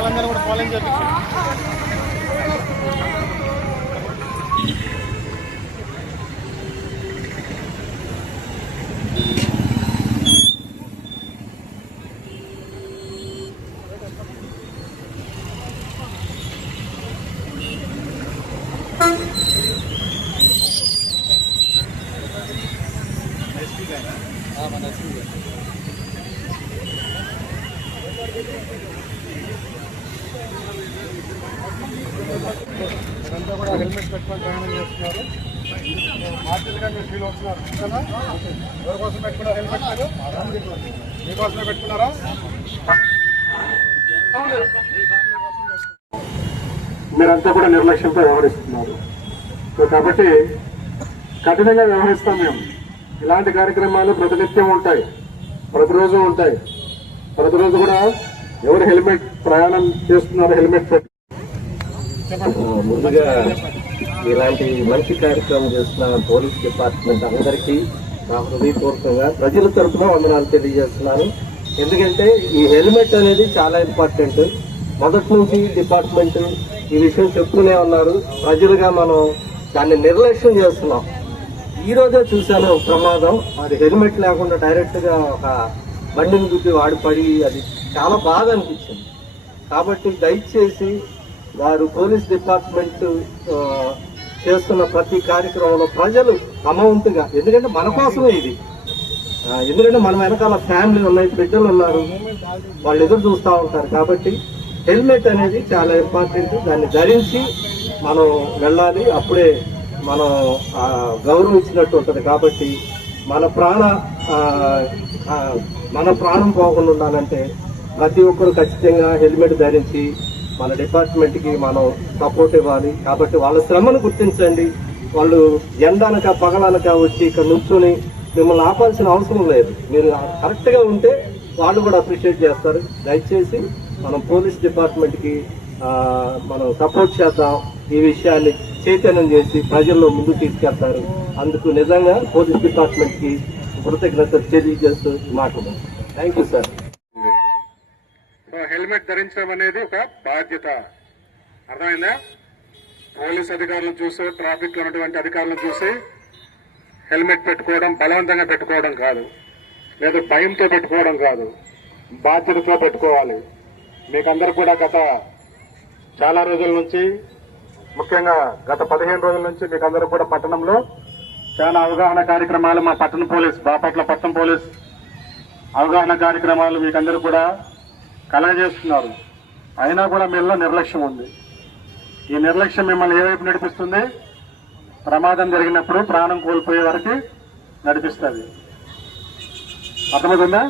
వాళ్ళందరూ కూడా ఫాలోయింగ్ చేపించారు. మీరంతా కూడా హెల్మెట్ పెట్టుకొని ప్రయాణం చేస్తున్నారు. మార్చిల్గా మీరు ఫీల్ అవుతున్నారు కదా? ఎవరి కోసం పెట్టుకున్నారు హెల్మెట్? మీకోసమే పెట్టుకున్నారా? మీరంతా కూడా నిర్లక్ష్యంతో వ్యవహరిస్తున్నారు. సో కాబట్టి కఠినంగా వ్యవహరిస్తాం మేము. ఇలాంటి కార్యక్రమాలు ప్రతినిత్యం ఉంటాయి, ప్రతిరోజు ఉంటాయి. ప్రతిరోజు కూడా ఎవరు హెల్మెట్ ప్రయాణం చేస్తున్నారో హెల్మెట్ పెట్టి ముందుగా ఇలాంటి మంచి కార్యక్రమం చేస్తున్న పోలీస్ డిపార్ట్మెంట్ అందరికీ నా హృదయపూర్వకంగా ప్రజల తరఫున వందనాలు తెలియజేస్తున్నాను. ఎందుకంటే ఈ హెల్మెట్ అనేది చాలా ఇంపార్టెంట్. మొదటి నుంచి డిపార్ట్మెంట్ ఈ విషయం చెప్తూనే ఉన్నారు. ప్రజలుగా మనం దాన్ని నిర్లక్ష్యం చేస్తున్నాం. ఈ రోజే చూశాను ప్రమాదం. అది హెల్మెట్ లేకుండా డైరెక్ట్ గా ఒక బండిని గుద్ది వాడిపడి అది చాలా బాధ అనిపించింది. కాబట్టి దయచేసి వారు పోలీస్ డిపార్ట్మెంట్ చేస్తున్న ప్రతి కార్యక్రమంలో ప్రజలు అమౌంట్గా, ఎందుకంటే మన కోసమే ఇది, ఎందుకంటే మన వెనకాల ఫ్యామిలీ ఉన్నాయి, బిడ్డలు ఉన్నారు, వాళ్ళు ఎదురు చూస్తూ ఉంటారు. కాబట్టి హెల్మెట్ అనేది చాలా ఇంపార్టెంట్. దాన్ని ధరించి మనం వెళ్ళాలి. అప్పుడే మనం గౌరవం ఇచ్చినట్టు ఉంటుంది. కాబట్టి మన ప్రాణం పోకుండా ఉండాలంటే ప్రతి ఒక్కరు ఖచ్చితంగా హెల్మెట్ ధరించి మన డిపార్ట్మెంట్కి మనం సపోర్ట్ ఇవ్వాలి. కాబట్టి వాళ్ళ శ్రమను గుర్తించండి. వాళ్ళు ఎండనక పగలనక వచ్చి ఇక్కడ నుంచుని మిమ్మల్ని ఆపాల్సిన అవసరం లేదు. మీరు కరెక్ట్గా ఉంటే వాళ్ళు కూడా అప్రిషియేట్ చేస్తారు. దయచేసి మనం పోలీస్ డిపార్ట్మెంట్కి మనం సపోర్ట్ చేద్దాం. ఈ విషయాన్ని చైతన్యం చేసి ప్రజల్లో ముందుకు తీసుకెళ్తారు. అందుకు నిజంగా పోలీస్ డిపార్ట్మెంట్కి కృతజ్ఞతలు తెలియజేస్తూ మాట్లాడాం. Thank you sir. హెల్మెట్ ధరించడం అనేది ఒక బాధ్యత. అర్థమైందా? పోలీస్ అధికారులను చూసి, ట్రాఫిక్ లో ఉన్నటువంటి అధికారులను చూసి హెల్మెట్ పెట్టుకోవడం బలవంతంగా పెట్టుకోవడం కాదు, లేదా భయంతో పెట్టుకోవడం కాదు, బాధ్యతతో పెట్టుకోవాలి. మీకందరూ కూడా గత చాలా రోజుల నుంచి, ముఖ్యంగా గత 15 రోజుల నుంచి మీకందరూ కూడా పట్టణంలో చాలా అవగాహన కార్యక్రమాలు, మా పట్టణ పోలీస్, బాపట్ల పట్టణ పోలీస్ అవగాహన కార్యక్రమాలు మీకందరూ కూడా కలగజేస్తున్నారు. అయినా కూడా మీలో నిర్లక్ష్యం ఉంది. ఈ నిర్లక్ష్యం మిమ్మల్ని ఏ వైపు నడిపిస్తుంది? ప్రమాదం జరిగినప్పుడు ప్రాణం కోల్పోయే వరకు నడిపిస్తుంది. అర్థమవుతుందా?